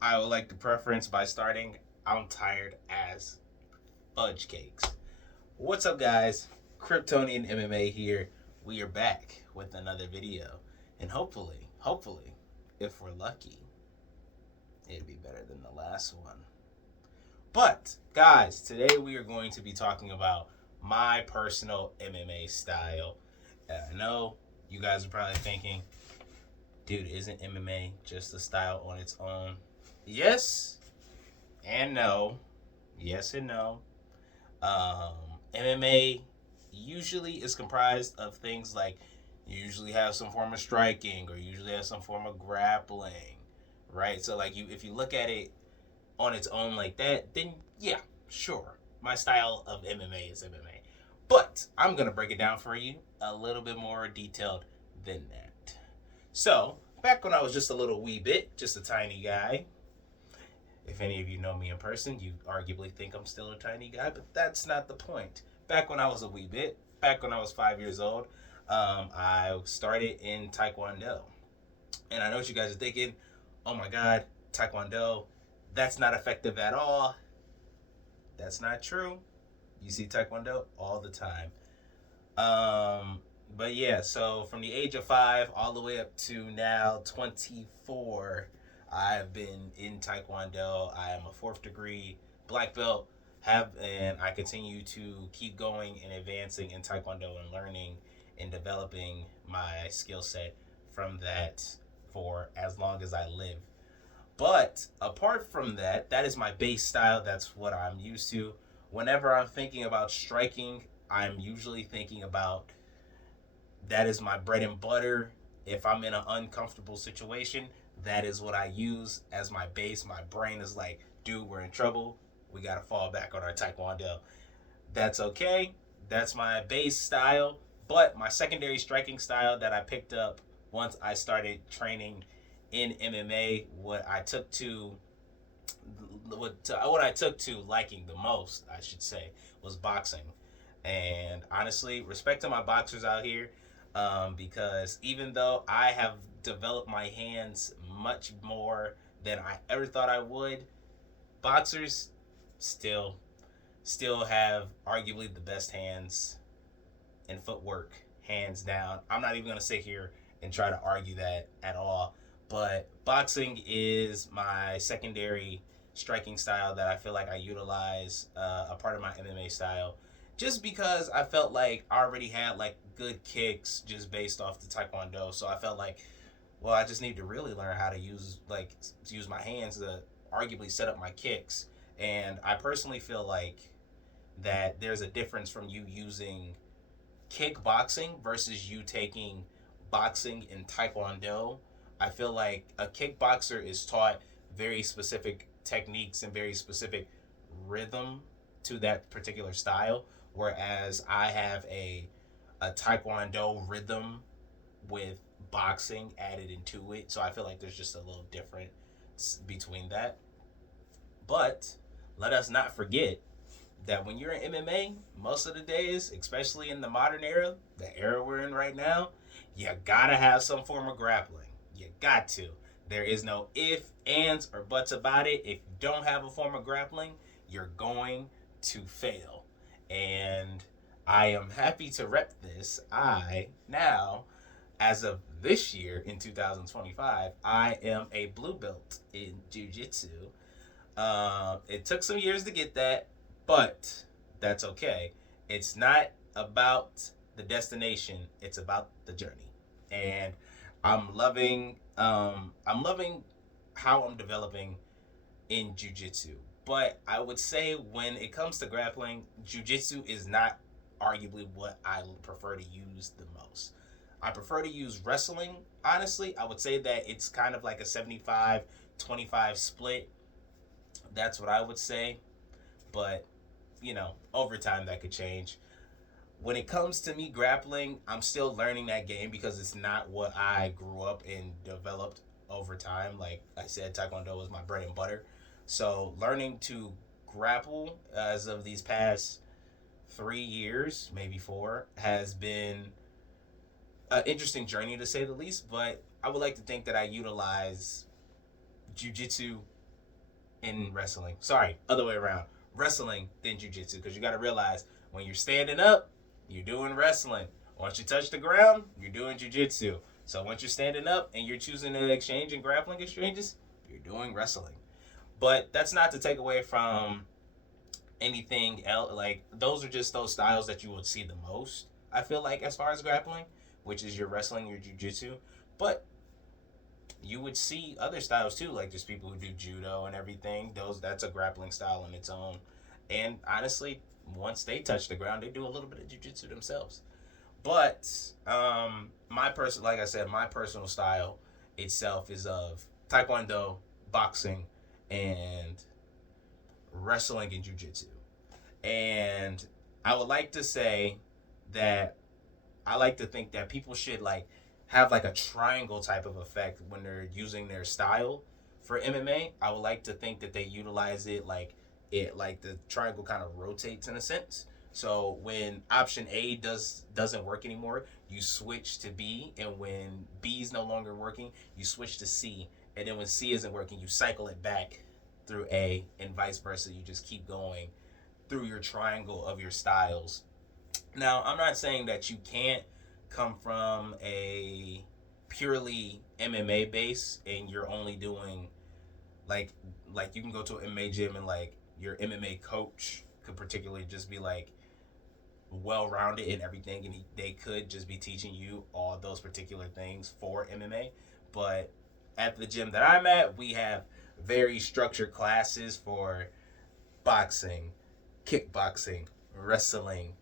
I would like to preference by starting. I'm tired as fudge cakes. What's up, guys? Kryptonian MMA here. We are back with another video, and hopefully, if we're lucky, it'd be better than the last one. But guys, today we are going to be talking about my personal MMA style. And I know you guys are probably thinking, dude, isn't MMA just a style on its own? Yes and no. Yes and no. Um, MMA usually is comprised of things like you usually have some form of striking or usually have some form of grappling, right? So like if you look at it on its own like that, then yeah, sure, my style of MMA is MMA. But I'm gonna break it down for you a little bit more detailed than that. So back when I was just a little wee bit, just a tiny guy, if any of you know me in person, you arguably think I'm still a tiny guy, but that's not the point. Back when I was a wee bit, back when I was 5 years old, I started in Taekwondo. And I know what you guys are thinking, oh my God, Taekwondo, that's not effective at all. That's not true. You see Taekwondo all the time. Um, but yeah, so from the age of 5 all the way up to now 24, I've been in Taekwondo. I am a fourth degree black belt. And I continue to keep going and advancing in Taekwondo and learning and developing my skill set from that for as long as I live. But apart from that, that is my base style. That's what I'm used to. Whenever I'm thinking about striking, I'm usually thinking about that is my bread and butter. If I'm in an uncomfortable situation, that is what I use as my base. My brain is like, dude, we're in trouble. We got to fall back on our Taekwondo. That's okay. That's my base style. But my secondary striking style that I picked up once I started training in MMA, what I took to liking the most, I should say, was boxing. And honestly, respect to my boxers out here, because even though I have developed my hands much more than I ever thought I would, boxers still still have arguably the best hands and footwork, hands down. I'm not even gonna sit here and try to argue that at all. But boxing is my secondary striking style that I feel like I utilize, a part of my MMA style, just because I felt like I already had like good kicks just based off the Taekwondo. So I felt like, well, I just need to really learn how to use my hands to arguably set up my kicks. And I personally feel like that there's a difference from you using kickboxing versus you taking boxing in taekwondo. I feel like a kickboxer is taught very specific techniques and very specific rhythm to that particular style, whereas I have a taekwondo rhythm with boxing added into it. So I feel like there's just a little difference between that. But let us not forget that when you're in MMA, most of the days, especially in the modern era, the era we're in right now, you gotta have some form of grappling. You got to. There is no if, ands, or buts about it. If you don't have a form of grappling, you're going to fail. And I am happy to rep this. I now, as of this year in 2025, I am a blue belt in Jiu Jitsu. It took some years to get that, but that's okay. It's not about the destination; it's about the journey, and I'm loving how I'm developing in jujitsu. But I would say when it comes to grappling, jujitsu is not arguably what I prefer to use the most. I prefer to use wrestling. Honestly, I would say that it's kind of like a 75-25 split. That's what I would say. But, over time that could change. When it comes to me grappling, I'm still learning that game because it's not what I grew up and developed over time. Like I said, Taekwondo was my bread and butter. So learning to grapple as of these past 3 years, maybe four, has been an interesting journey to say the least. But I would like to think that I utilize jujitsu in wrestling. Sorry, other way around. Wrestling then jiu-jitsu, because you got to realize when you're standing up, you're doing wrestling. Once you touch the ground, you're doing jiu-jitsu. So once you're standing up and you're choosing to exchange and grappling exchanges, you're doing wrestling. But that's not to take away from anything else. Like, those are just those styles that you would see the most, I feel like, as far as grappling, which is your wrestling, your jiu-jitsu. But you would see other styles too, like just people who do judo and everything. That's a grappling style on its own. And honestly, once they touch the ground, they do a little bit of jiu-jitsu themselves. But like I said, my personal style itself is of taekwondo, boxing, and wrestling and jiu-jitsu. And I would like to say that I like to think that people should like have like a triangle type of effect when they're using their style for MMA. I would like to think that they utilize it like the triangle kind of rotates in a sense. So when option A doesn't work anymore, you switch to B, and when B is no longer working, you switch to C, and then when C isn't working, you cycle it back through A, and vice versa. You just keep going through your triangle of your styles. Now, I'm not saying that you can't come from a purely MMA base and you're only doing like you can go to an MMA gym and like your MMA coach could particularly just be like well rounded in everything, and they could just be teaching you all those particular things for MMA. But at the gym that I'm at, we have very structured classes for boxing, kickboxing, wrestling,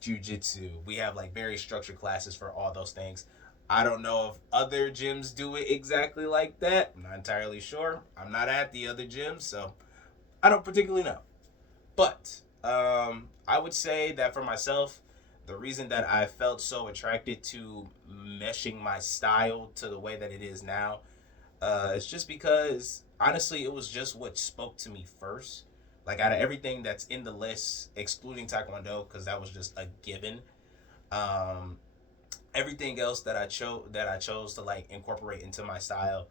jiu-jitsu. We have like very structured classes for all those things. I don't know if other gyms do it exactly like that. I'm not entirely sure. I'm not at the other gyms, so I don't particularly know. But I would say that for myself, the reason that I felt so attracted to meshing my style to the way that it is now is just because honestly, it was just what spoke to me first. Like out of everything that's in the list, excluding Taekwondo, because that was just a given. Um, Everything else that I chose to like incorporate into my style,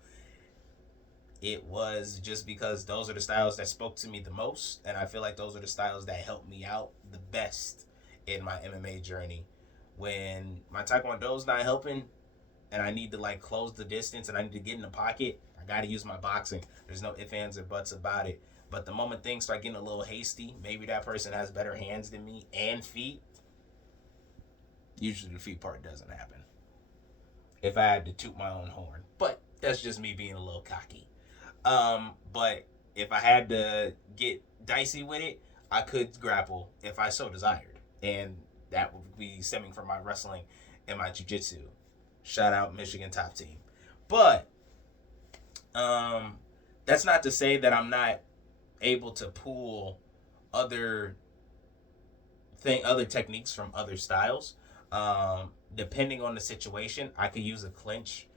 it was just because those are the styles that spoke to me the most, and I feel like those are the styles that helped me out the best in my MMA journey. When my Taekwondo's not helping, and I need to like close the distance and I need to get in the pocket, I got to use my boxing. There's no ifs, ands, or buts about it. But the moment things start getting a little hasty, maybe that person has better hands than me and feet. Usually the feet part doesn't happen. If I had to toot my own horn, but that's just me being a little cocky. But if I had to get dicey with it, I could grapple if I so desired, and that would be stemming from my wrestling and my jiu-jitsu. Shout out Michigan top team. But that's not to say that I'm not able to pull other other techniques from other styles. Depending on the situation, I could use a clinch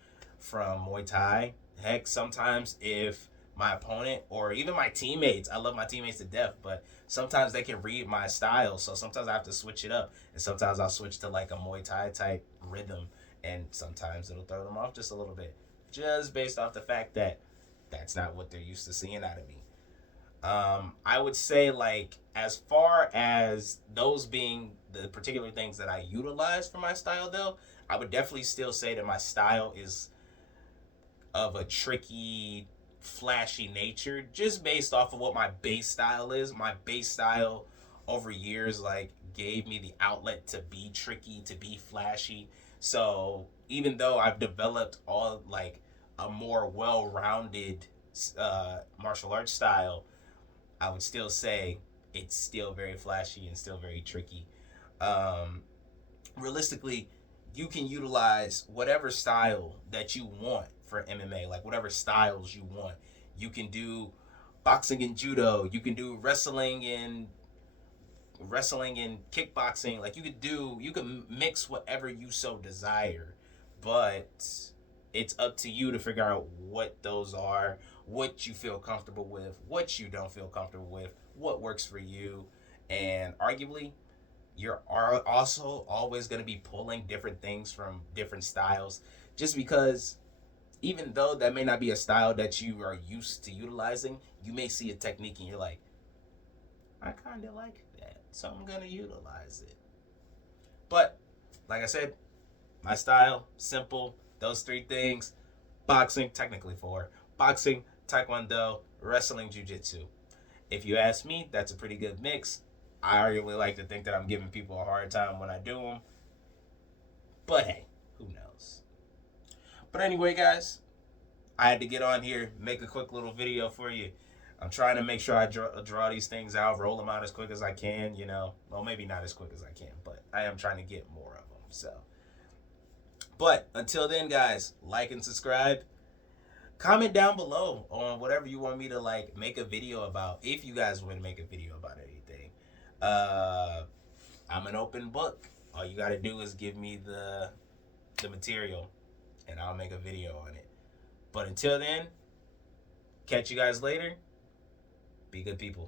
from Muay Thai. Heck, sometimes if my opponent or even my teammates, I love my teammates to death, but sometimes they can read my style, so sometimes I have to switch it up, and sometimes I'll switch to like a Muay Thai type rhythm, and sometimes it'll throw them off just a little bit, just based off the fact that that's not what they're used to seeing out of me. I would say, like, as far as those being the particular things that I utilize for my style, though, I would definitely still say that my style is of a tricky, flashy nature, just based off of what my base style is. My base style over years, like, gave me the outlet to be tricky, to be flashy. So even though I've developed all, like, a more well rounded martial arts style, I would still say it's still very flashy and still very tricky. Um, Realistically, you can utilize whatever style that you want for MMA, like whatever styles you want. You can do boxing and judo. You can do wrestling and kickboxing. Like you can mix whatever you so desire, but it's up to you to figure out what those are, what you feel comfortable with, what you don't feel comfortable with, what works for you, and arguably you're also always going to be pulling different things from different styles, just because even though that may not be a style that you are used to utilizing, you may see a technique and you're like, I kind of like that, so I'm gonna utilize it. But like I said, my style, simple, those three things: boxing, technically four, boxing, taekwondo, wrestling, jiu-jitsu. If you ask me, that's a pretty good mix. I arguably like to think that I'm giving people a hard time when I do them, but hey, who knows? But anyway, guys, I had to get on here, make a quick little video for you. I'm trying to make sure I draw these things out, roll them out as quick as I can, you know. Well, maybe not as quick as I can, but I am trying to get more of them. So, but until then, guys, like and subscribe. Comment down below on whatever you want me to like make a video about. If you guys want to make a video about anything, I'm an open book. All you got to do is give me the material, and I'll make a video on it. But until then, catch you guys later. Be good people.